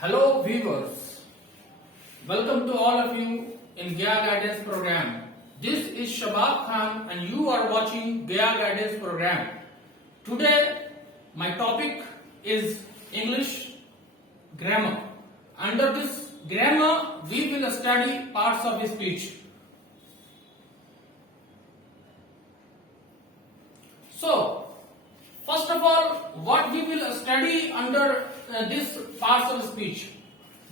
Hello viewers, welcome to all of you in Gaya Guidance program. This is Shabab Khan and you are watching Gaya Guidance program. Today my topic is English grammar. Under this grammar we will study parts of speech. So first of all, what we will study under this parts of speech.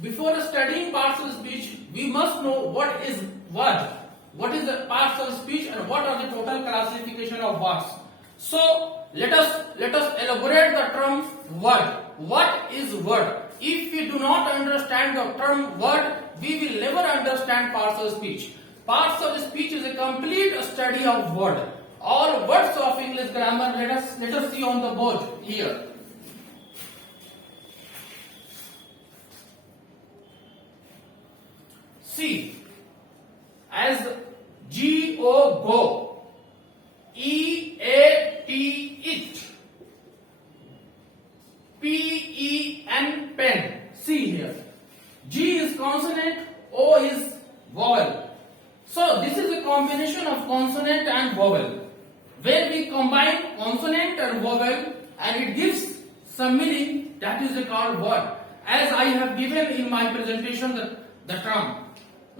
Before studying parts of speech, we must know what is word, what is the parts of speech, and what are the total classification of words. So let us elaborate the term word. What is word? If we do not understand the term word, we will never understand parts of speech. Parts of speech is a complete study of word. All words of English grammar, let us see on the board here. See, as G-O, go, E-A-T, it, P-E-N, pen. See here, G is consonant, O is vowel. So this is a combination of consonant and vowel, where we combine consonant and vowel and it gives some meaning, that is called word. As I have given in my presentation the term.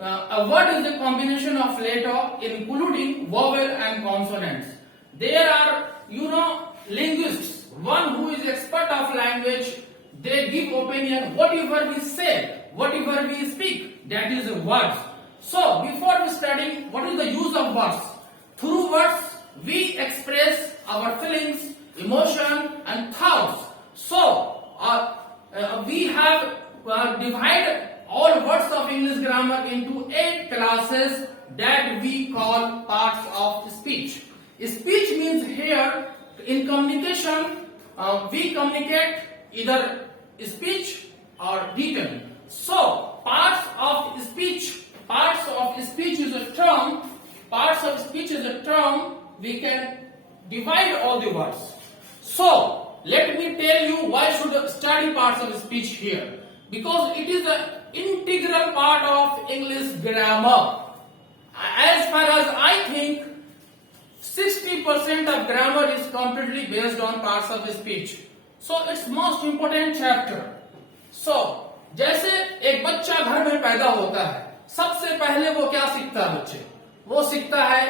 A word is a combination of letter including vowel and consonants. There are, linguists, one who is expert of language, they give opinion, whatever we say, whatever we speak, that is words. So, before we study, what is the use of words? Through words, we express our feelings, emotion and thoughts. So, we have divided all words of English grammar into 8 classes that we call parts of speech. Speech means here, in communication, we communicate either speech or written. So, parts of speech is a term. Parts of speech is a term. We can divide all the words. So, let me tell you why should I study parts of speech here. Because it is an integral part of English grammar. As far as I think, 60% of grammar is completely based on parts of speech. So, it's most important chapter. So, जैसे एक बच्चा घर में पैदा होता है, सबसे पहले वो क्या सीखता है बच्चे? वो सीखता है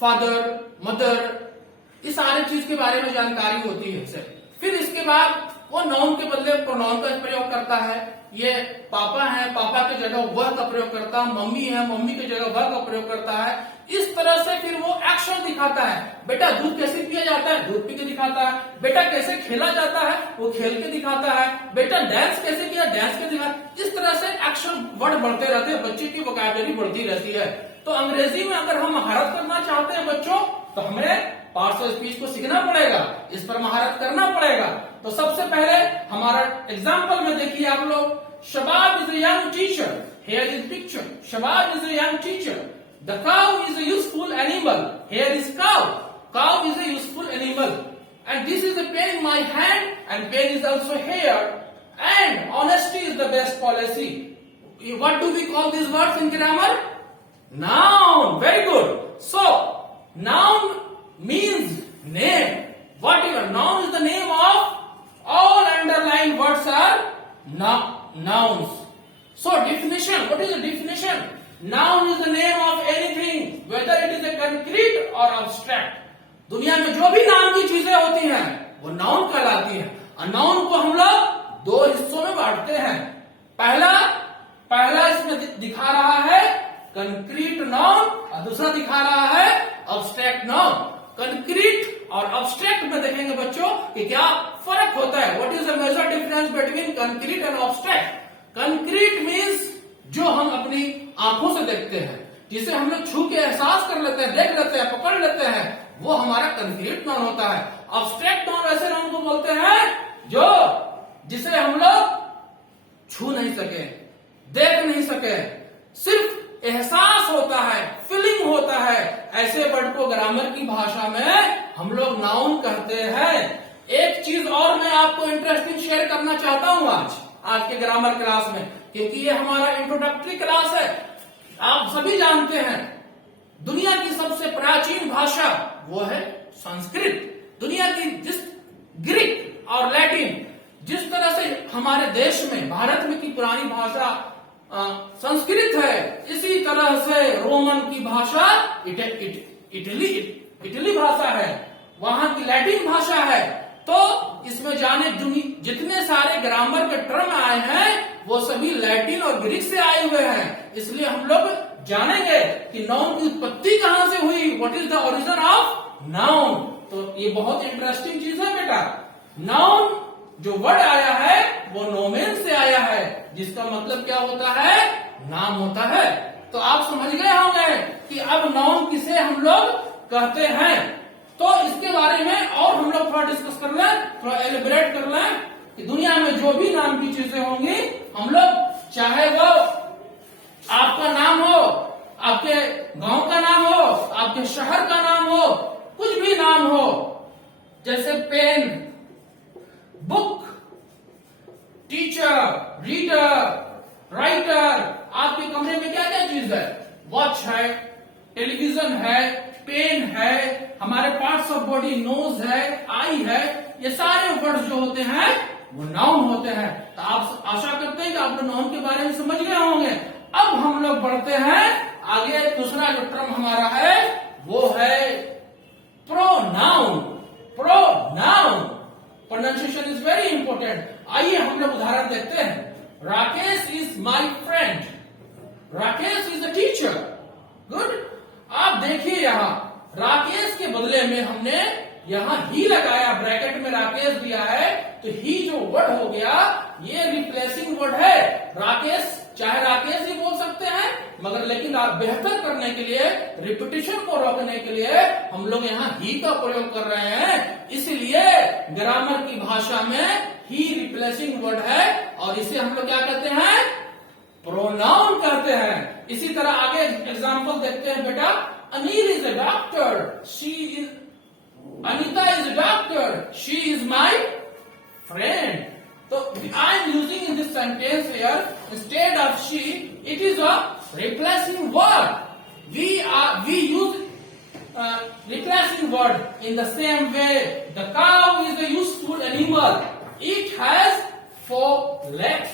फादर, मदर, इस सारी चीज के बारे में जानकारी होती है उसे। फिर इसके बाद वो नाउन के बदले प्रोनाउन का प्रयोग करता है। ये पापा है, पापा की जगह वह का प्रयोग करता है, मम्मी है, मम्मी की जगह वह का प्रयोग करता है। इस तरह से फिर वो एक्शन दिखाता है। बेटा दूध कैसे पिया जाता है, दूध पी के दिखाता है। बेटा कैसे खेला जाता है, वो खेल के दिखाता है। बेटा डांस कैसे किया, डांस के दिखाता। इस तरह से एक्शन वर्ड बढ़ते रहते हैं, बच्चे की वोकैबुलरी बढ़ती रहती है। तो अंग्रेजी में अगर हम महारत करना चाहते हैं बच्चों, तो हमें पार्ट्स ऑफ स्पीच को सीखना पड़ेगा, इस पर महारत करना पड़ेगा। तो सबसे पहले हमारा एग्जाम्पल में देखिए आप लोग, शबाब is a young teacher. Here is picture. Shabab is a young teacher. The cow is a useful animal. Here is cow. Cow is a useful animal. And this is a pen in my hand, and pen is also here. And honesty is the best policy. What do we call these words in grammar? Noun. Very good. So, noun means name. Whatever. Noun is the name of all underlined words are nouns. So definition, what is the definition? Noun is the name of anything, whether it is a concrete or abstract. दुनिया में जो भी नाम की चीजें होती हैं, वो नाउन कहलाती हैं। और नाउन को हम लोग 2 हिस्सों में बांटते हैं। पहला इसमें दिखा रहा है कंक्रीट नाउन और दूसरा दिखा रहा है अब्स्ट्रैक्ट नाउन। कंक्रीट और अब्स्ट्रैक्ट में देखेंगे बच्चों कि क्या फर्क होता है। What is the major difference between concrete and abstract? Concrete means जो हम अपनी आंखों से देखते हैं, जिसे हम लोग छू के एहसास कर लेते हैं, देख लेते हैं, पकड़ लेते हैं, वो हमारा कंक्रीट नाउन होता है। अब्स्ट्रैक्ट नाउन ऐसे नाउन को बोलते हैं जिसे हम लोग छू नहीं सके, देख नहीं सके, सिर्फ एहसास होता है, फीलिंग होता है। ऐसे वर्ड को ग्रामर की भाषा में हम लोग नाउन कहते हैं। एक चीज और मैं आपको इंटरेस्टिंग शेयर करना चाहता हूं आज के ग्रामर क्लास में, क्योंकि ये हमारा इंट्रोडक्टरी क्लास है। आप सभी जानते हैं दुनिया की सबसे प्राचीन भाषा वो है संस्कृत। दुनिया की जिस ग्रीक और लैटिन जिस तरह से हमारे देश में भारत में की पुरानी भाषा संस्कृत है, इसी तरह से रोमन की भाषा इटली भाषा है, वहां की लैटिन भाषा है। तो इसमें जाने जितने सारे ग्रामर के टर्म आए हैं वो सभी लैटिन और ग्रीक से आए हुए हैं। इसलिए हम लोग जानेंगे कि नाउन की उत्पत्ति कहां से हुई, what is the origin of noun. तो ये बहुत इंटरेस्टिंग चीज है बेटा। नाउन जो वर्ड आया है वो नोमेन से आया है, जिसका मतलब क्या होता है, नाम होता है। तो आप समझ गए होंगे कि अब नाउन किसे हम लोग कहते हैं। तो इसके बारे में और हम लोग थोड़ा डिस्कस कर लें, थोड़ा एलिबरेट कर लें कि दुनिया में जो भी नाम की चीजें होंगी, हम लोग चाहे वो आपका नाम हो, आपके गांव का नाम हो, आपके शहर का नाम हो, कुछ भी नाम हो, जैसे pen, book, teacher, reader, writer. आपके कमरे में क्या क्या चीज है, वॉच है, टेलीविजन है, पेन है, हमारे पार्ट्स ऑफ बॉडी, नोज है, आई है, ये सारे वर्ड जो होते हैं वो नाउन होते हैं। तो आप आशा करते हैं कि आप लोग नाउन के बारे में समझ गए होंगे। अब हम लोग बढ़ते हैं आगे। दूसरा जो टर्म हमारा है वो है pronoun. Pronoun pronunciation is very important. आइए हम लोग उदाहरण देखते हैं। Rakesh is my friend, Rakesh is a teacher. Good. आप देखिए यहाँ राकेश के बदले में हमने यहाँ ही लगाया, ब्रैकेट में राकेश दिया है, तो ही जो वर्ड हो गया ये रिप्लेसिंग वर्ड है। राकेश, चाहे राकेश ही बोल सकते हैं, मगर लेकिन आप बेहतर करने के लिए, रिपीटिशन को रोकने के लिए हम लोग यहाँ ही का प्रयोग कर रहे हैं। इसलिए ग्रामर की भाषा में ही रिप्लेसिंग वर्ड है और इसे हम लोग क्या कहते हैं, प्रोनाउन कहते हैं। इसी तरह आगे एग्जाम्पल देखते हैं बेटा। Anil is a doctor, she is, Anita is a doctor, she is my friend. तो I am using in this sentence here instead of she, it is a replacing word. We use replacing word in the same way. The cow is a useful animal. It has 4 legs,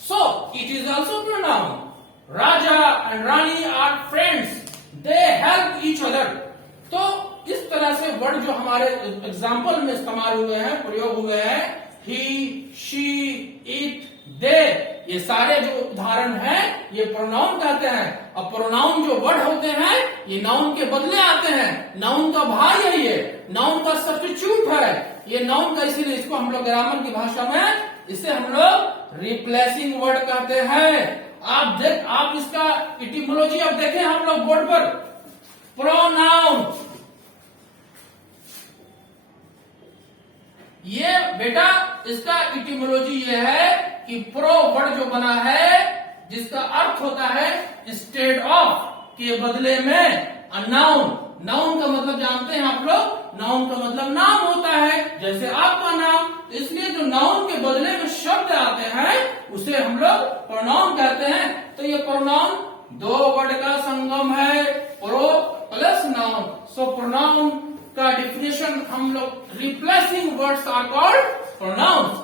so it is also pronoun. Raja and Rani are friends. They help each other. तो इस तरह से word जो हमारे example में इस्तेमाल हुए हैं, प्रयोग हुए हैं, ही, शी, इट, दे, ये सारे जो उदाहरण हैं ये प्रोनाउन कहते हैं। और प्रोनाउन जो वर्ड होते हैं ये नाउन के बदले आते हैं। नाउन का भाई है, ये नाउन का सब्स्टिट्यूट है, ये नाउन का, इसीलिए इसको हम लोग ग्रामर की भाषा में इसे हम लोग रिप्लेसिंग वर्ड कहते हैं। आप इसका इटिमोलॉजी अब देखें हम लोग बोर्ड पर। प्रोनाउन, ये बेटा इसका इटिमोलॉजी ये है कि प्रो वर्ड जो बना है जिसका अर्थ होता है इंस्टेड ऑफ, के बदले में नाउन। नाउन का मतलब जानते हैं आप लोग, नाउन का मतलब नाम होता है, जैसे आपका नाम। इसलिए जो नाउन के बदले में शब्द आते हैं उसे हम लोग प्रोनाउन कहते हैं। तो ये प्रोनाउन 2 वर्ड का संगम है, pro plus noun. So pronoun का डिफिनेशन हम लोग replacing words are called pronouns.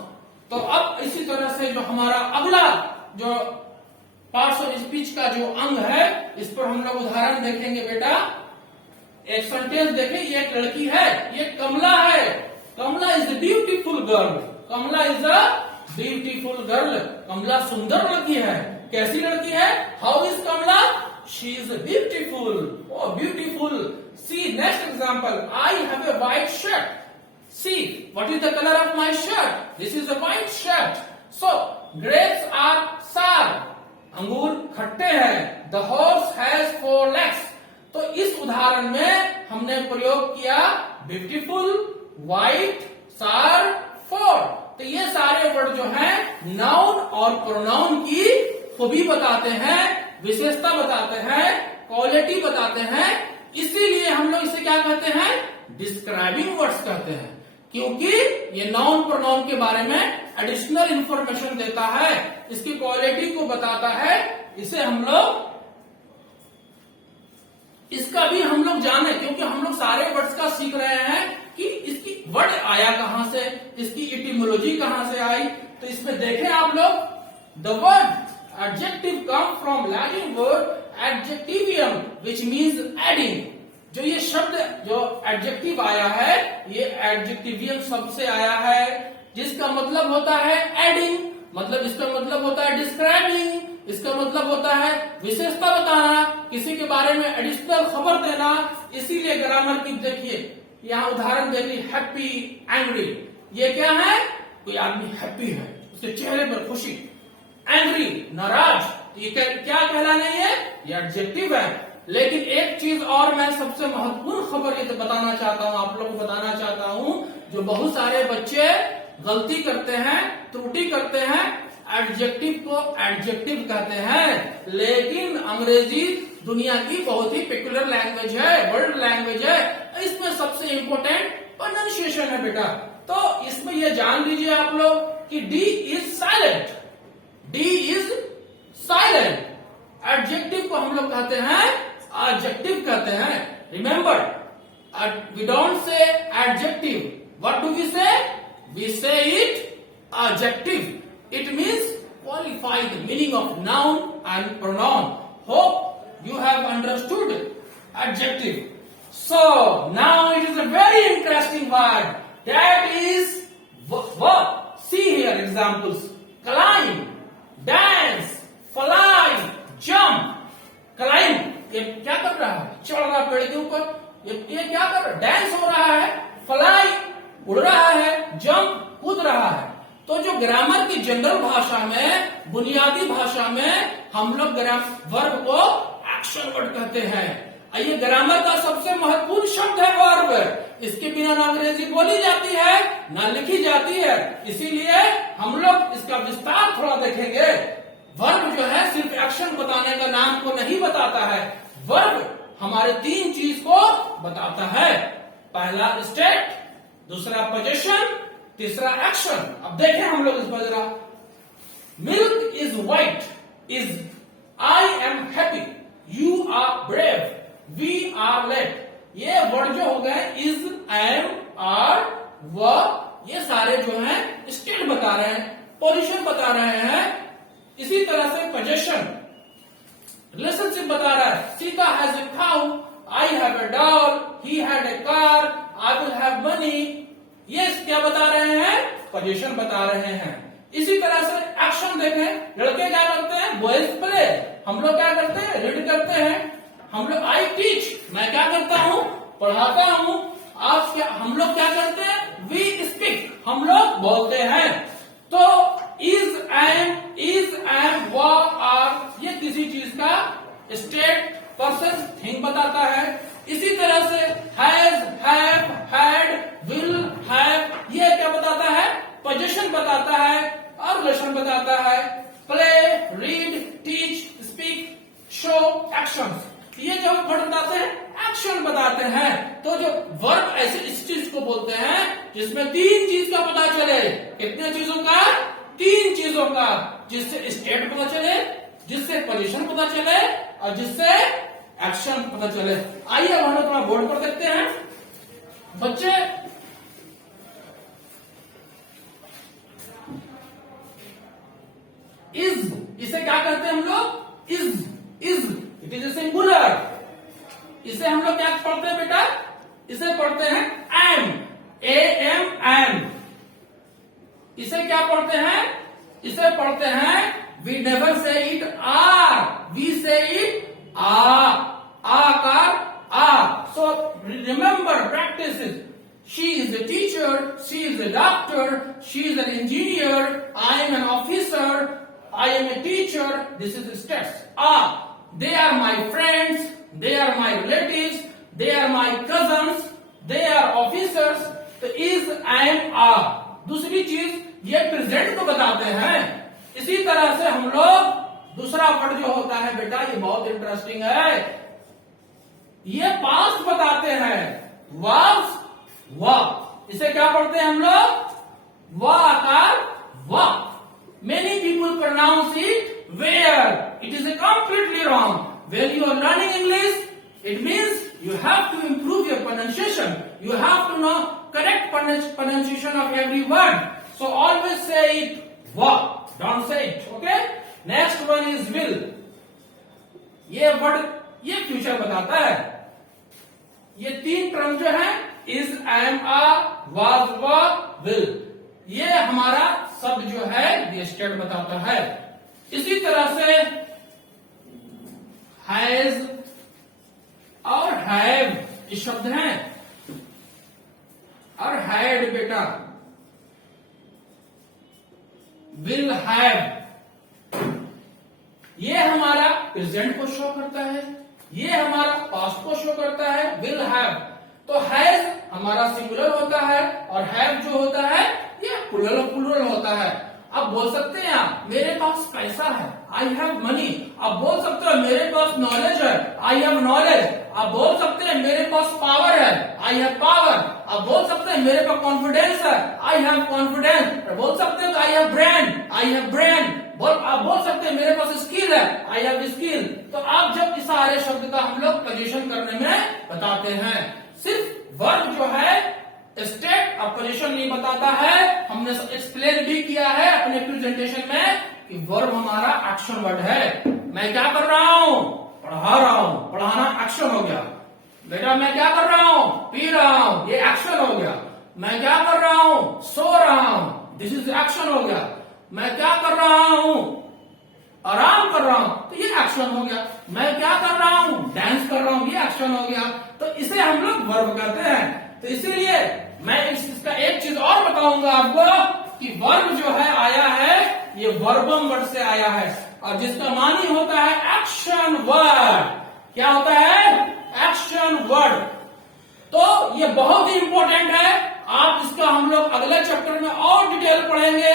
तो अब इसी तरह से जो हमारा अगला जो पार्ट्स ऑफ स्पीच का जो अंग है, इस पर हम लोग उदाहरण देखेंगे बेटा। एक सेंटेंस देखें, ये एक लड़की है, ये कमला है। Kamala is a beautiful girl, Kamala is a beautiful girl. Kamala सुंदर लड़की है। कैसी लड़की है, how is Kamala, she is beautiful, oh beautiful. See next example. I have a white shirt. See, what is the color of my shirt? This is a white shirt. So, grapes are sour. अंगूर खट्टे हैं. The horse has 4 legs. तो इस उदाहरण में हमने प्रयोग किया beautiful, white, sour, 4. तो ये सारे वर्ड जो हैं नाउन और प्रोनाउन की खूबी बताते हैं, विशेषता बताते हैं, क्वालिटी बताते हैं। इसीलिए हम लोग इसे क्या कहते हैं, डिस्क्राइबिंग वर्ड्स कहते हैं। क्योंकि ये नाउन प्रोनाउन के बारे में एडिशनल इंफॉर्मेशन देता है, इसकी क्वालिटी को बताता है। इसे हम लोग इसका भी हम लोग जाने, क्योंकि हम लोग सारे वर्ड्स का सीख रहे हैं कि इसकी वर्ड आया कहां से, इसकी इटिमोलॉजी कहां से आई। तो इसमें देखें आप लोग, the word adjective come from Latin word adjectivium which means adding. जो ये शब्द जो एडजेक्टिव आया है, ये एडजेक्टिवियम शब्द से आया है, जिसका मतलब होता है एडिंग, मतलब इसका मतलब होता है डिस्क्राइबिंग, इसका मतलब होता है विशेषता बताना, किसी के बारे में एडिशनल खबर देना। इसीलिए ग्रामर की देखिए, यहाँ उदाहरण देखिए, हैप्पी, एंग्री। ये क्या है? कोई आदमी हैप्पी है, उसके चेहरे पर खुशी। एंग्री, नाराज, ये क्या कहलाना है? ये एडजेक्टिव है। लेकिन एक चीज और मैं सबसे महत्वपूर्ण खबर ये बताना चाहता हूं, आप लोगों को बताना चाहता हूं, जो बहुत सारे बच्चे गलती करते हैं, त्रुटि करते हैं, एडजेक्टिव को एडजेक्टिव कहते हैं। लेकिन अंग्रेजी दुनिया की बहुत ही पेक्युलर लैंग्वेज है, वर्ल्ड लैंग्वेज है। इसमें सबसे इंपॉर्टेंट प्रोनाउंसिएशन है बेटा। तो इसमें यह जान लीजिए आप लोग कि D is silent, D is silent. Adjective को हम लोग कहते हैं एडजेक्टिव कहते हैं। Remember, we don't say adjective, what do we say? We say it adjective. It means qualify the meaning of noun and pronoun. Hope you have understood adjective. So now it is a very interesting word. That is verb. See here examples: climb, dance, fly, jump. Climb, ये क्या कर रहा है? चढ़ रहा है पेड़ के ऊपर। ये क्या कर रहा है? डांस हो रहा है। Fly, उड़ रहा है। Jump, कूद रहा है। तो जो ग्रामर की जनरल भाषा में, बुनियादी भाषा में हम लोग वर्ब को एक्शन वर्ड कहते हैं। ये ग्रामर का सबसे महत्वपूर्ण शब्द है वर्ब। इसके बिना ना अंग्रेजी बोली जाती है, ना लिखी जाती है। इसीलिए हम लोग इसका विस्तार थोड़ा देखेंगे। वर्ब जो है सिर्फ एक्शन बताने का नाम को नहीं बताता है। वर्ब हमारे तीन चीज को बताता है। पहला स्टेट, दूसरा पोजीशन, तीसरा एक्शन। अब देखें हम लोग इस पर जरा। Milk is white, is I am happy, you are brave, we are late. ये वर्ड जो हो गए इज, एम, आर, व, ये सारे जो हैं स्टेट बता रहे हैं, पोजीशन बता रहे हैं। इसी तरह से पोजीशन रिलेशनशिप बता रहा है। Sita has a cow, I have A doll, he had a car, I will have money. ये क्या बता रहे हैं? पोजीशन बता रहे हैं। इसी तरह से एक्शन देखें। लड़के क्या करते हैं? Boys play. हम लोग क्या करते हैं? रीड करते हैं। हम लोग आई टीच, मैं क्या करता हूं? पढ़ाता हूं। आप क्या, हम लोग क्या करते हैं? वी स्पीक, हम लोग बोलते हैं। तो इज, एम, व, आर, ये किसी चीज का स्टेट, पर्सन, थिंग बताता है। इसी तरह से has, have, had, will, have, ये क्या बताता है? पोजीशन बताता है और रिलेशन बताता है। Play, read, teach, speak, show, action, ये जो वर्ड बताते हैं एक्शन बताते हैं। तो जो वर्ब ऐसे इस चीज को बोलते हैं जिसमें तीन चीज का पता चले। कितने चीजों का? तीन चीजों का, जिससे स्टेट पता चले, जिससे पोजीशन पता चले और जिससे एक्शन पता चले। आइए अब हम थोड़ा बोर्ड पर देखते हैं। बच्चे इज, इसे क्या कहते हैं हम लोग? Is, it is a singular. इसे हम लोग क्या पढ़ते हैं बेटा? इसे पढ़ते हैं एम, ए एम, एम। इसे क्या पढ़ते हैं? इसे पढ़ते हैं we never say it R, we say it आकार, आ। So remember, practice it. She is a teacher, she is a doctor, she is an engineer, I am an officer, I am a teacher. This is the steps. They are my friends, they are my relatives, they are my cousins, they are officers. तो is, am, are। दूसरी चीज ये present को बताते हैं। इसी तरह से हम लोग दूसरा वर्ड जो होता है बेटा, ये बहुत इंटरेस्टिंग है, ये पास्ट बताते हैं। वाज, वा, इसे क्या पढ़ते हैं हम लोग? व आकार वा. Many people pronounce it where. It is a completely wrong. When you are learning English, it means you have to improve your pronunciation. You have to know correct pronunciation of every word. So always say it wa. Don't say it. Okay? Next one is will. ये word ये future बताता है. ये तीन term जो है is, am, are, was, were, will. ये हमारा शब्द जो है ये स्टेट बताता है. इसी तरह से हैज और हैव ये शब्द हैं, और हैड बेटा विल हैव ये हमारा प्रेजेंट को शो करता है, ये हमारा पास्ट को शो करता है. विल हैव तो हैज हमारा सिंगुलर होता है और हैव जो होता है ये प्लूरल होता है. अब बोल सकते हैं आप मेरे पास पैसा है, आई हैव मनी. आप बोल सकते हो मेरे पास नॉलेज है, आई हैव नॉलेज. आप बोल सकते हैं मेरे पास पावर है, आई हैव पावर. आप बोल सकते हैं मेरे पास कॉन्फिडेंस है, आई हैव कॉन्फिडेंस. बोल सकते हो I have brand, I have brand. आप बोल सकते हैं मेरे पास स्किल है, आई हैव स्किल. तो आप जब इस सारे शब्द का हम लोग पोजीशन करने में बताते हैं. सिर्फ वर्ब जो है स्टेट और पोजीशन नहीं बताता है. हमने एक्सप्लेन भी किया है अपने प्रेजेंटेशन में कि वर्ब हमारा एक्शन वर्ड है. मैं क्या कर रहा हूं? पढ़ा रहा हूं. पढ़ाना एक्शन हो गया. बेटा मैं क्या कर रहा हूं? पी रहा हूं. ये एक्शन हो गया. मैं क्या कर रहा हूं? सो रहा हूं. दिस इज एक्शन हो गया. मैं क्या कर रहा हूं? आराम कर रहा हूं. तो ये एक्शन हो गया. मैं क्या कर रहा हूं? डांस कर रहा हूं. ये एक्शन हो गया. तो इसे हम लोग वर्ब कहते हैं. तो इसीलिए मैं इसका एक चीज और बताऊंगा आपको कि वर्ब जो है आया है ये वर्बम वर्ड से आया है, और जिसका मानी होता है एक्शन वर्ड. क्या होता है? Action word. तो ये बहुत ही इंपॉर्टेंट है. आप इसका हम लोग अगले चैप्टर में और डिटेल पढ़ेंगे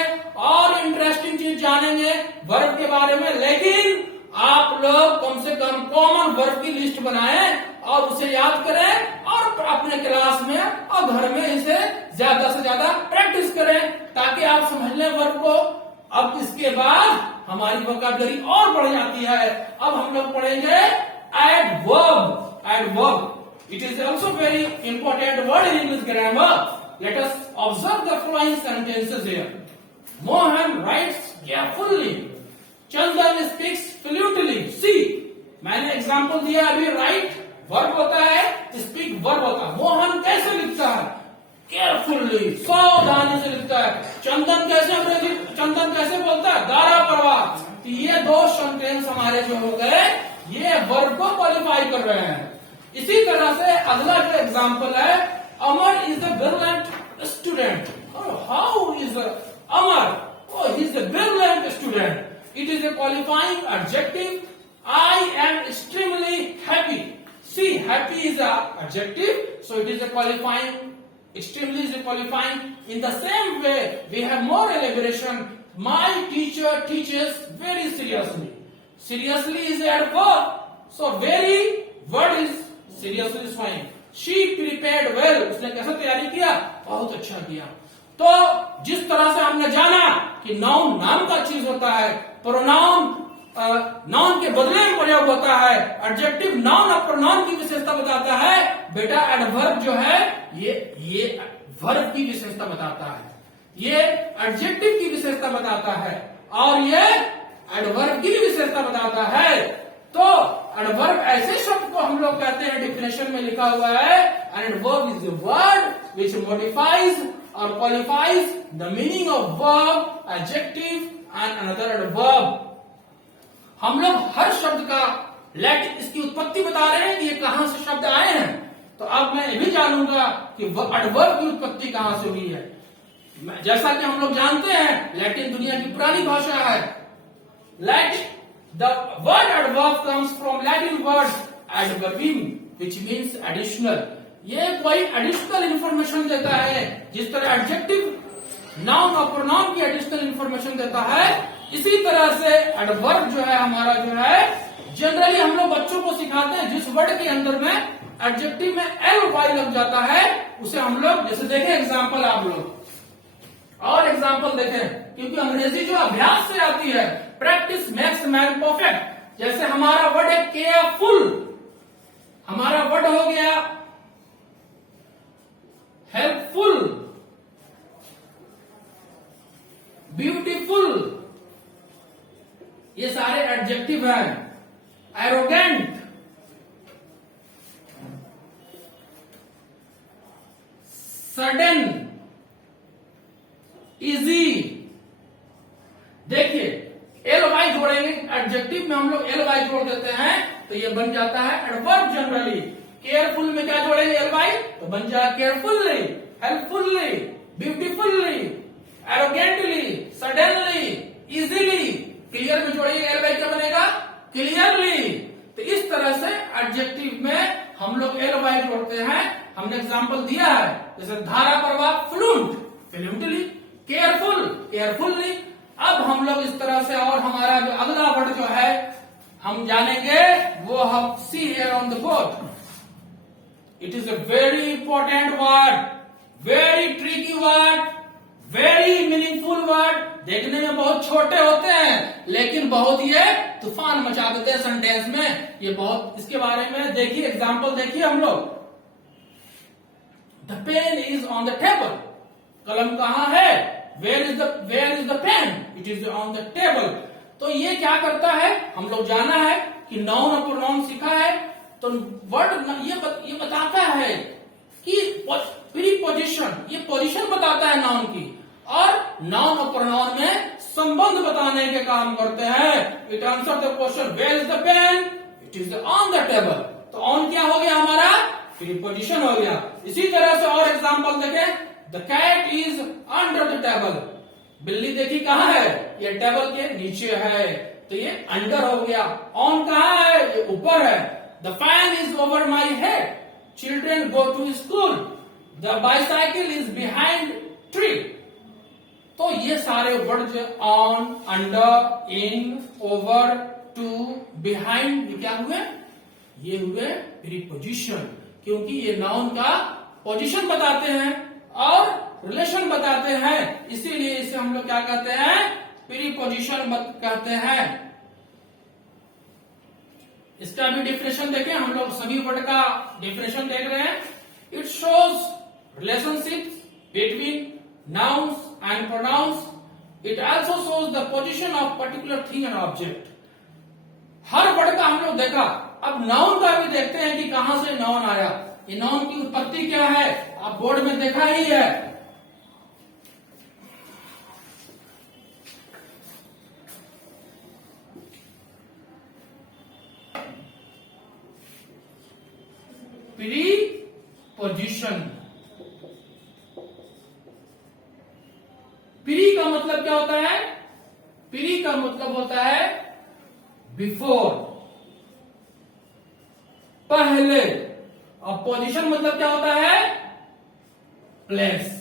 और इंटरेस्टिंग चीज जानेंगे वर्ब के बारे में. लेकिन आप लोग कम से कम कॉमन वर्ब की लिस्ट बनाएं और उसे याद करें और अपने क्लास में और घर में इसे ज्यादा से ज्यादा प्रैक्टिस करें ताकि आप समझ लें वर्ब को. अब इसके बाद हमारी वोकैबुलरी और बढ़ जाती है. अब हम लोग पढ़ेंगे adverb. Adverb it is also very important word in English grammar. Let us observe the following sentences here. Mohan writes carefully. Chandan speaks fluently. See, मैंने एग्जाम्पल दिया अभी. राइट वर्ब होता है, स्पीक वर्ब होता है. मोहन कैसे लिखता है? केयरफुली, सावधानी से लिखता है. चंदन कैसे अंग्रेजी चंदन कैसे बोलता है? गारा परवाह. तो ये दो सेंटेंस हमारे जो हो गए ये वर्ब को क्वालिफाई कर रहे हैं. इसी तरह से अगला जो एग्जाम्पल है, Amar is a brilliant student. How is Amar? Oh, he is a brilliant student. It is a qualifying adjective. I am extremely happy. See, happy is a adjective, so it is a qualifying. Extremely is a qualifying. In the same way, we have more elaboration. My teacher teaches very seriously. Seriously is a adverb. So very word is seriously is fine. She prepared well. उसने कैसे तैयारी किया? बहुत अच्छा किया. तो जिस तरह से हमने जाना कि नाउन नाम का चीज होता है, प्रोनाउन नाउन के बदले में प्रयोग होता है, एडजेक्टिव नाउन और प्रोनाउन की विशेषता बताता है. बेटा एडवर्ब जो है ये वर्ब की विशेषता बताता है, ये एडजेक्टिव की विशेषता बताता है, और ये एडवर्ब की विशेषता बताता है. तो एडवर्ब ऐसे शब्द को हम लोग कहते हैं, डिफिनेशन में लिखा हुआ है, adverb is a word which modifies or qualifies the meaning of verb, adjective and another adverb. हम लोग हर शब्द का इसकी उत्पत्ति बता रहे हैं कि ये कहां से शब्द आए हैं. तो अब मैं ये भी जानूंगा कि एडवर्ब की उत्पत्ति कहां से हुई है. जैसा कि हम लोग जानते हैं लैटिन दुनिया की पुरानी भाषा है. The word adverb comes from Latin word adverbim which means additional. ये कोई एडिशनल इंफॉर्मेशन देता है. जिस तरह एडजेक्टिव नाउन और प्रोनाउन की एडिशनल इंफॉर्मेशन देता है, इसी तरह से एडवर्ब जो है हमारा जो है जनरली हम लोग बच्चों को सिखाते हैं जिस वर्ड के अंदर में एडजेक्टिव में एल वाई लग जाता है उसे हम लोग, जैसे देखें एग्जाम्पल, आप लोग और एग्जाम्पल देखें, क्योंकि अंग्रेजी जो अभ्यास से आती है, प्रैक्टिस मेक्स मैन परफेक्ट। जैसे हमारा वर्ड है केयरफुल, हमारा वर्ड हो गया हेल्पफुल, ब्यूटीफुल, ये सारे एडजेक्टिव हैं। Arrogant, sudden, easy. देखिए एल वाई जोड़ेंगे, एडजेक्टिव में हम लोग एल वाई जोड़ देते हैं तो ये बन जाता है एडवर्ब जनरली। केयरफुल में क्या जोड़ेंगे एल वाई, तो बन जाएगा carefully, helpfully, beautifully, arrogantly, suddenly, easily. Clear में जोड़ेंगे एल वाई, क्या बनेगा क्लियरली। तो इस तरह से एडजेक्टिव में हम लोग एल वाई जोड़ते हैं। हमने एग्जांपल दिया है, जैसे धारा प्रवाह फ्लुएंट, फ्लुएंटली, केयरफुल, केयरफुल्ली। अब हम लोग इस तरह से, और हमारा जो अगला वर्ड जो है हम जानेंगे वो हम see here on the board. It is a very important word, very tricky word, very meaningful word. देखने में बहुत छोटे होते हैं लेकिन बहुत ये तूफान मचा देते हैं सेंटेंस में। ये बहुत, इसके बारे में देखिए एग्जांपल देखिए हम लोग। The pen is on the table, कलम कहां है, where is the pen, it is on the table. तो ये क्या करता है, हम लोग जाना है कि नाउन और प्रोनाउन सीखा है, तो वर्ड ये बताता है कि प्रीपोजिशन, ये पोजीशन बताता है नाउन की, और नाउन और प्रोनाउन में संबंध बताने के काम करते हैं। It answer the question where is the pen, it is on the table. तो ऑन क्या हो गया हमारा, प्रीपोजिशन हो गया। इसी तरह से और एग्जांपल देखें, the cat is under the table, बिल्ली देखी कहां है, ये टेबल के नीचे है, तो ये अंडर हो गया। ऑन कहां है, ये ऊपर है। The fan is over my head, children go to school, the bicycle is behind tree. तो ये सारे word on, under, in, over, to, behind, ये क्या हुए, ये हुए प्रीपोजिशन, क्योंकि ये नाउन का पोजीशन बताते हैं और रिलेशन बताते हैं, इसीलिए इसे हम लोग क्या कहते हैं, प्रीपोजिशन कहते हैं। इसका भी डिफिनेशन देखें, हम लोग सभी वर्ड का डिफिनेशन देख रहे हैं। It shows relationship between nouns and pronouns. It also shows the position of particular thing and object. Her word का हम लोग देखा, अब नाउन का भी देखते हैं कि कहां से नाउन आया। ये नाउन की उत्पत्ति क्या है, आप बोर्ड में देखा ही है। प्रीपोजिशन, प्री का मतलब क्या होता है, प्री का मतलब होता है बिफोर, पहले, और पोजीशन मतलब क्या होता है, प्लेस।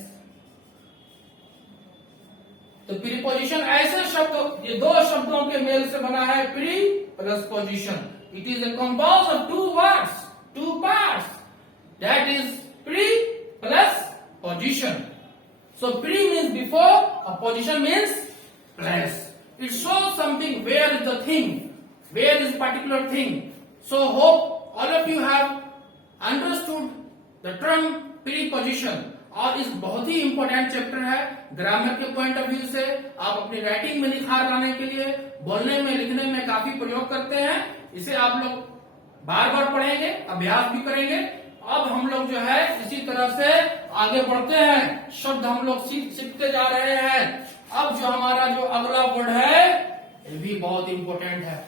तो प्रीपोजिशन ऐसे शब्द, ये दो शब्दों के मेल से बना है, pre plus position. It is a compound of two words, two parts, that is pre plus position. So pre means before, a position means place. It shows something, where is the thing, where is particular thing. So hope all of you have understood the term preposition. और इस बहुत ही important chapter है grammar के point of view से। आप अपनी writing में निखार लाने के लिए, बोलने में, लिखने में काफी प्रयोग करते हैं। इसे आप लोग बार बार पढ़ेंगे, अभ्यास भी करेंगे। अब हम लोग जो है इसी तरह से आगे बढ़ते हैं, शब्द हम लोग सीखते जा रहे हैं। अब जो हमारा जो अगला वर्ड है ये भी बहुत इंपॉर्टेंट है।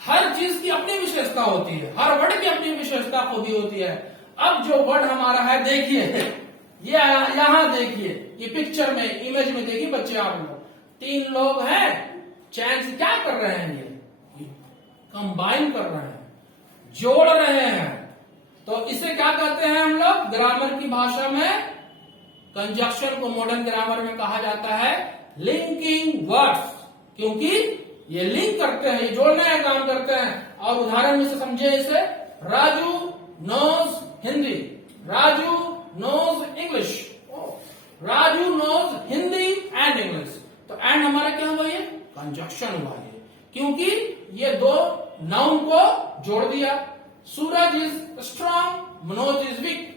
हर चीज की अपनी विशेषता होती है, हर वर्ड की अपनी विशेषता खूबी होती है। अब जो वर्ड हमारा है, देखिए ये यहाँ देखिए, ये पिक्चर में, इमेज में देखिए बच्चे आप लोग, 3 लोग हैं, चैन से क्या कर रहे हैं, ये कंबाइन कर रहे हैं, जोड़ रहे हैं। तो इसे क्या कहते हैं हम लोग ग्रामर की भाषा में, कंजक्शन को मॉडर्न ग्रामर में कहा जाता है लिंकिंग वर्ड्स, क्योंकि ये लिंक करते हैं, ये जोड़ने का काम करते हैं। और उदाहरण में से समझे इसे, Raju knows Hindi, Raju knows English, Raju knows Hindi and English. तो एंड हमारा क्या हुआ, ये कंजक्शन हुआ ये, क्योंकि ये दो नाउन को जोड़ दिया। Suraj is strong, Manoj is weak.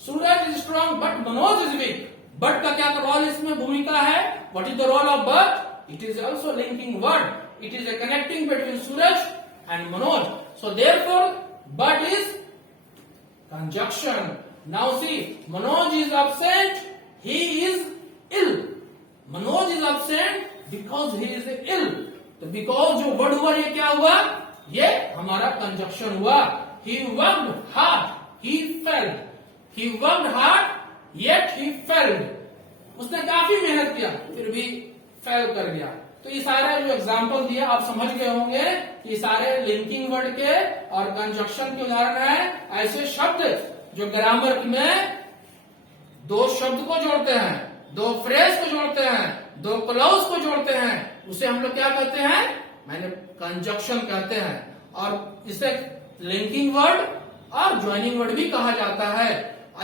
Suraj is strong but Manoj is weak. But का क्या रोल इसमें भूमिका है? What is the role of but? It is also linking word. It is a connecting between Suraj and Manoj. So therefore, but is conjunction. Now see, Manoj is absent. He is ill. Manoj is absent because he is ill. तो because जो word हुआ ये क्या हुआ? ये हमारा conjunction हुआ. He worked hard. He failed. He worked hard. Yet he failed. उसने काफी मेहनत किया, फिर भी फेल कर गया। तो ये सारे जो एग्जाम्पल दिए आप समझ गए होंगे कि सारे लिंकिंग वर्ड के और कंजक्शन के उदाहरण है। ऐसे शब्द जो ग्रामर में दो शब्द को जोड़ते हैं, दो फ्रेज को जोड़ते हैं, दो क्लॉज को जोड़ते हैं, उसे हम लोग क्या कहते हैं? मैंने कंजक्शन कहते हैं। और इसे लिंकिंग वर्ड और ज्वाइनिंग वर्ड भी कहा जाता है।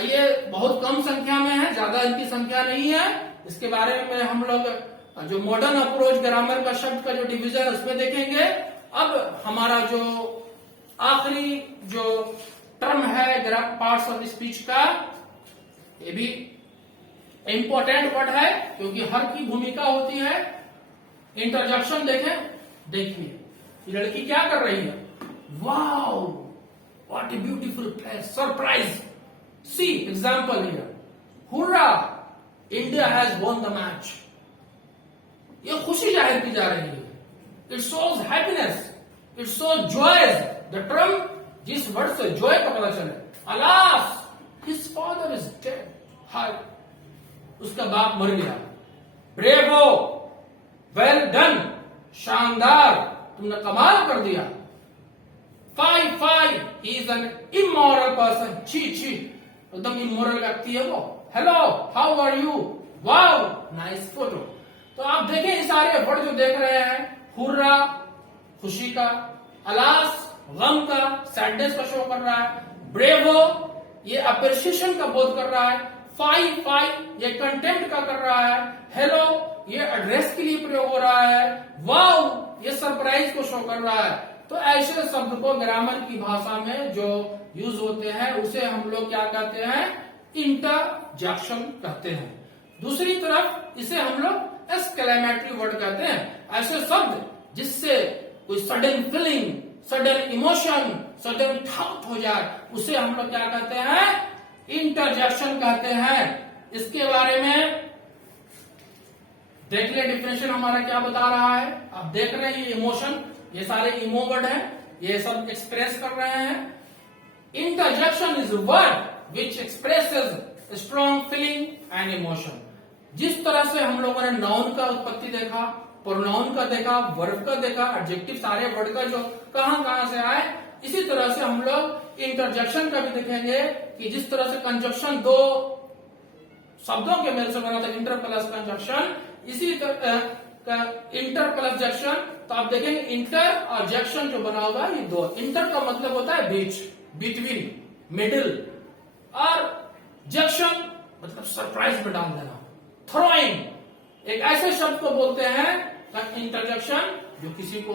ये बहुत कम संख्या में है, ज्यादा इनकी संख्या नहीं है। इसके बारे में हम लोग जो मॉडर्न अप्रोच ग्रामर का शब्द का जो डिवीजन है उसमें देखेंगे। अब हमारा जो आखिरी जो टर्म है पार्ट्स ऑफ स्पीच का, ये भी इंपॉर्टेंट वर्ड है क्योंकि हर की भूमिका होती है। इंटरजेक्शन देखें, देखिए ये लड़की क्या कर रही है? Wow what a beautiful place, surprise. See example here, hurrah India has won the match. ये खुशी जाहिर की जा रही है। It shows happiness, it shows joys. The term जिस वर्ड से जॉय का पता चले, alas his father is dead, हाय उसका बाप मर गया। ब्रेवो वेल डन, शानदार तुमने कमाल कर दिया। Fie fie he is an immoral person, छी छी एकदम इमोरल व्यक्ति है वो। Hello how are you, wow nice photo. तो आप देखें ये सारे वर्ड जो देख रहे हैं, हुर्रा खुशी का, अलास गम का, सैडनेस का शो कर रहा है, ब्रेवो ये अप्रिसिएशन का बोध कर रहा है, फाई फाई ये कंटेम्प्ट का कर रहा है, हेलो ये एड्रेस के लिए प्रयोग हो रहा है, वाओ ये सरप्राइज को शो कर रहा है। तो ऐसे शब्द को ग्रामर की भाषा में जो यूज होते हैं उसे हम लोग क्या कहते हैं? इंटरजेक्शन कहते हैं। दूसरी तरफ इसे हम लोग एक्सक्लेमेटरी वर्ड कहते हैं। ऐसे शब्द जिससे कोई sudden feeling, sudden emotion, sudden thought हो जाए उसे हम लोग क्या कहते हैं? इंटरजेक्शन कहते हैं। इसके बारे में देख ले, डिफिनेशन हमारा क्या बता रहा है। आप देख रहे हैं ये इमोशन, ये सारे इमो वर्ड है, ये सब एक्सप्रेस कर रहे हैं। Interjection is word which expresses strong feeling and emotion. जिस तरह से हम लोगों ने नाउन का उत्पत्ति देखा, प्रोनाउन का देखा, वर्ब का देखा, एडजेक्टिव सारे वर्ड का जो कहां से आए, इसी तरह से हम लोग इंटरजेक्शन का भी देखेंगे कि जिस तरह से कंजक्शन दो शब्दों के मेल से बना था, इंटर प्लस कंजक्शन, इसी तरह इंटर प्लस जक्शन। तो आप देखेंगे इंटर और जक्शन जो बना होगा ये दो। इंटर का मतलब होता है बीच, बिटवीन, मिडिल, और जक्शन मतलब सरप्राइज में डाल देना, थ्रोइंग। एक ऐसे शब्द को बोलते हैं इंटरजेक्शन जो किसी को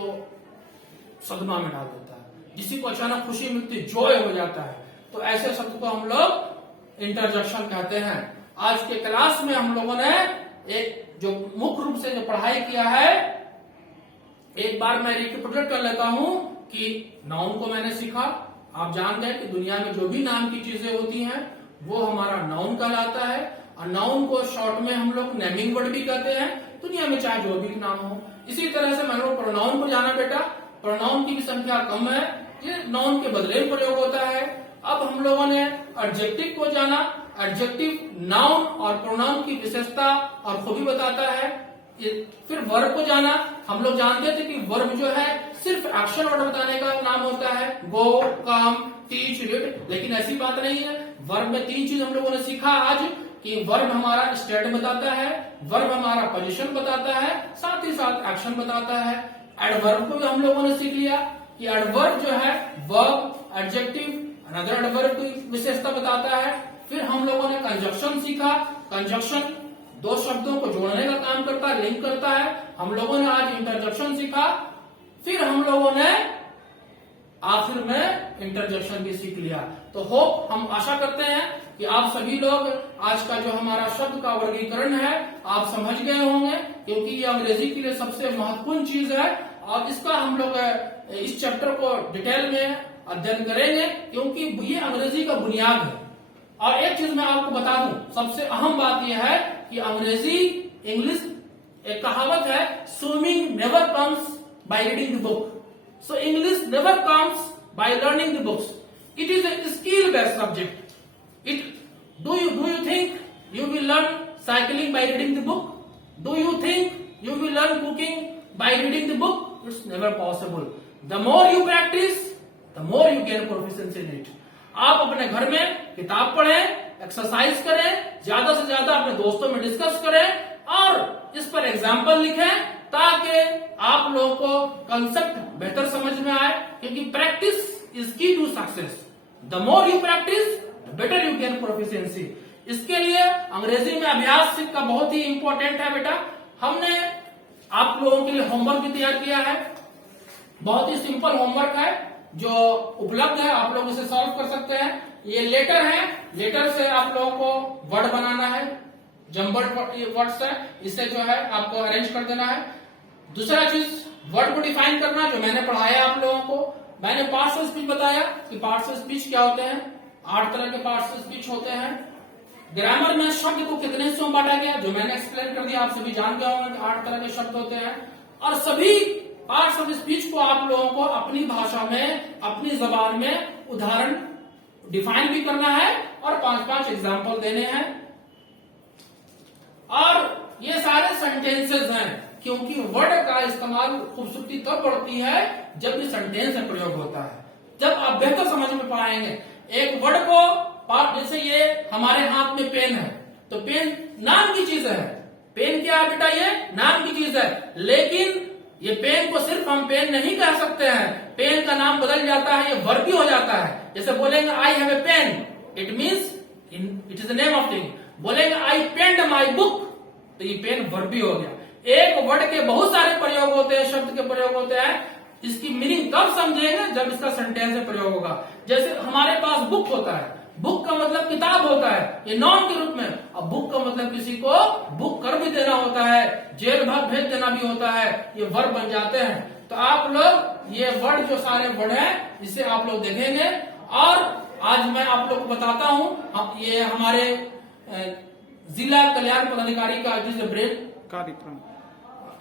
सदमा में डाल देता है, किसी को अचानक खुशी मिलती, जॉय हो जाता है। तो ऐसे शब्द को हम लोग इंटरजेक्शन कहते हैं। आज के क्लास में हम लोगों ने एक जो मुख्य रूप से जो पढ़ाई किया है, एक बार मैं रिकैपिटुलेट कर लेता हूं कि नाउन को मैंने सीखा। आप जानते हैं कि दुनिया में जो भी नाम की चीजें होती हैं वो हमारा नाउन कहलाता है, और नाउन को शॉर्ट में हम लोग नेमिंग वर्ड भी कहते हैं, दुनिया में चाहे जो भी नाम हो। इसी तरह से मैंने प्रोनाउन को जाना बेटा, प्रोनाउन की भी संख्या कम है, ये नाउन के बदले में प्रयोग होता है। अब हम लोगों ने एडजेक्टिव को जाना, एडजेक्टिव नाउन और प्रोनाउन की विशेषता और खूबी बताता है। फिर वर्ब को जाना, हम लोग जानते थे कि वर्ब जो है सिर्फ एक्शन वर्ड बताने का नाम होता है, गो, कम, टीच, रीड, लेकिन ऐसी बात नहीं है। वर्ब में तीन चीज हम लोगों ने सीखा आज, कि वर्ब हमारा स्टेट बताता है, वर्ब हमारा पोजीशन बताता है, साथ ही साथ एक्शन बताता है। एडवर्ब को भी हम लोगों ने सीख लिया कि एडवर्ब जो है वर्ब, एडजेक्टिव, अनदर एडवर्ब की विशेषता बताता है। फिर हम लोगों ने कंजक्शन सीखा। कंजक्शन दो शब्दों को जोड़ने का काम करता है, लिंक करता है। हम लोगों ने आज इंटरजेक्शन सीखा। फिर हम लोगों ने आखिर में इंटरजेक्शन भी सीख लिया। तो होप, हम आशा करते हैं कि आप सभी लोग आज का जो हमारा शब्द का वर्गीकरण है आप समझ गए होंगे, क्योंकि ये अंग्रेजी के लिए सबसे महत्वपूर्ण चीज है और इसका हम लोग इस चैप्टर को डिटेल में अध्ययन करेंगे, क्योंकि ये अंग्रेजी का बुनियाद है। और एक चीज मैं आपको बता दूं, सबसे अहम बात यह है कि अंग्रेजी, इंग्लिश, एक कहावत है, swimming never comes by reading the book, so English never comes by learning the books, it is a skill based subject. Do you think you will learn cycling by reading the book? Do you think you will learn cooking by reading the book? It's never possible. The more you practice, the more you gain proficiency in it. आप अपने घर में किताब पढ़ें, exercise करें, ज्यादा से ज्यादा अपने दोस्तों में डिस्कस करें और इस पर एग्जाम्पल लिखें, ताकि आप लोगों को कंसेप्ट बेहतर समझ में आए, क्योंकि practice is key to success. The more you practice better you gain proficiency. इसके लिए अंग्रेजी में अभ्यास का बहुत ही इंपॉर्टेंट है बेटा। हमने आप लोगों के लिए होमवर्क भी तैयार किया है, बहुत ही सिंपल होमवर्क है जो उपलब्ध है, आप लोग इसे सॉल्व कर सकते हैं। ये लेटर है, लेटर से आप लोगों को वर्ड बनाना है, जम्बल्ड वर्ड्स है, इसे जो है आपको अरेंज कर देना है। दूसरा चीज वर्ड को डिफाइन करना, जो मैंने पढ़ाया आप लोगों को। मैंने पार्ट्स ऑफ स्पीच बताया कि पार्ट्स ऑफ स्पीच क्या होते हैं, 8 तरह के पार्ट्स ऑफ स्पीच होते हैं। ग्रामर में शब्द को कितने हिस्सों में बांटा गया, जो मैंने एक्सप्लेन कर दिया, आप सभी जान गए होंगे कि 8 तरह के शब्द होते हैं। और सभी पार्ट्स ऑफ स्पीच को आप लोगों को अपनी भाषा में, अपनी जबान में उदाहरण डिफाइन भी करना है और 5-5 एग्जाम्पल देने हैं। और ये सारे सेंटेंसेस हैं, क्योंकि वर्ड का इस्तेमाल खूबसूरती तब बढ़ती है जब ये सेंटेंस में प्रयोग होता है, जब आप बेहतर समझ में पाएंगे। एक वर्ड को पार्ट, जैसे ये हमारे हाथ में पेन है, तो पेन नाम की चीज है। पेन क्या है बेटा, ये नाम की चीज है, लेकिन ये पेन को सिर्फ हम पेन नहीं कह सकते हैं, पेन का नाम बदल जाता है, ये वर्ब भी हो जाता है। जैसे बोलेंगे I have a pen, it means it is the name of thing. बोलेंगे आई पेंड माई बुक, तो ये पेन वर्ब भी हो गया। एक वर्ड के बहुत सारे प्रयोग होते हैं, शब्द के प्रयोग होते हैं, इसकी मीनिंग तब समझेंगे जब इसका सेंटेंस में प्रयोग होगा। जैसे हमारे पास बुक होता है, बुक का मतलब किताब होता है, ये नाउन के रूप में। अब बुक का मतलब किसी को बुक कर भी देना होता है, जेल भाग भेज देना भी होता है, ये वर्ब बन जाते हैं। तो आप लोग ये वर्ड, जो सारे वर्ड हैं, इसे आप लोग देखेंगे। और आज मैं आप लोग को बताता हूँ, ये हमारे जिला कल्याण पदाधिकारी का जिस ब्रेन कार्यक्रम,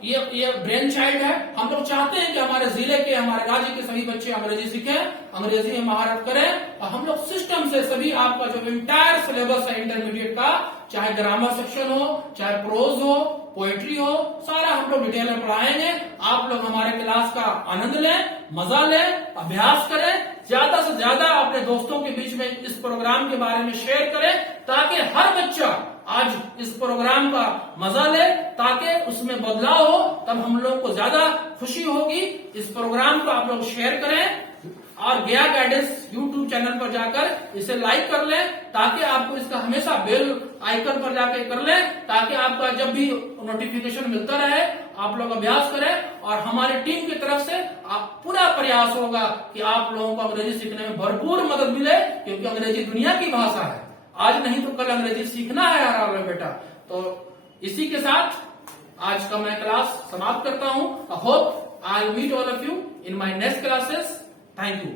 ये ब्रेन चाइल्ड है। हम लोग चाहते हैं कि हमारे जिले के, हमारे राज्य के सभी बच्चे अंग्रेजी सीखें, अंग्रेजी में महारत करें, और हम लोग सिस्टम से सभी आपका जो इंटायर सिलेबस है इंटरमीडिएट का, चाहे ग्रामर सेक्शन हो, चाहे प्रोज हो, पोएट्री हो, सारा हम लोग डिटेल में पढ़ाएंगे। आप लोग हमारे क्लास का आनंद लें, मजा लें, अभ्यास करें, ज्यादा से ज्यादा अपने दोस्तों के बीच में इस प्रोग्राम के बारे में शेयर करें, ताकि हर बच्चा आज इस प्रोग्राम का मजा ले, ताकि उसमें बदलाव हो, तब हम लोग को ज्यादा खुशी होगी। इस प्रोग्राम को आप लोग शेयर करें और गया गाइडेंस यूट्यूब चैनल पर जाकर इसे लाइक कर लें, ताकि आपको इसका हमेशा बेल आइकन पर जाकर कर लें, ताकि आपका जब भी नोटिफिकेशन मिलता रहे आप लोग अभ्यास करें। और हमारी टीम की तरफ से पूरा प्रयास होगा कि आप लोगों को अंग्रेजी सीखने में भरपूर मदद मिले, क्योंकि अंग्रेजी दुनिया की भाषा है, आज नहीं तो कल अंग्रेजी सीखना है हर हाल में बेटा। तो इसी के साथ आज का मैं क्लास समाप्त करता हूं। I hope I will meet all of you in my next classes. Thank you.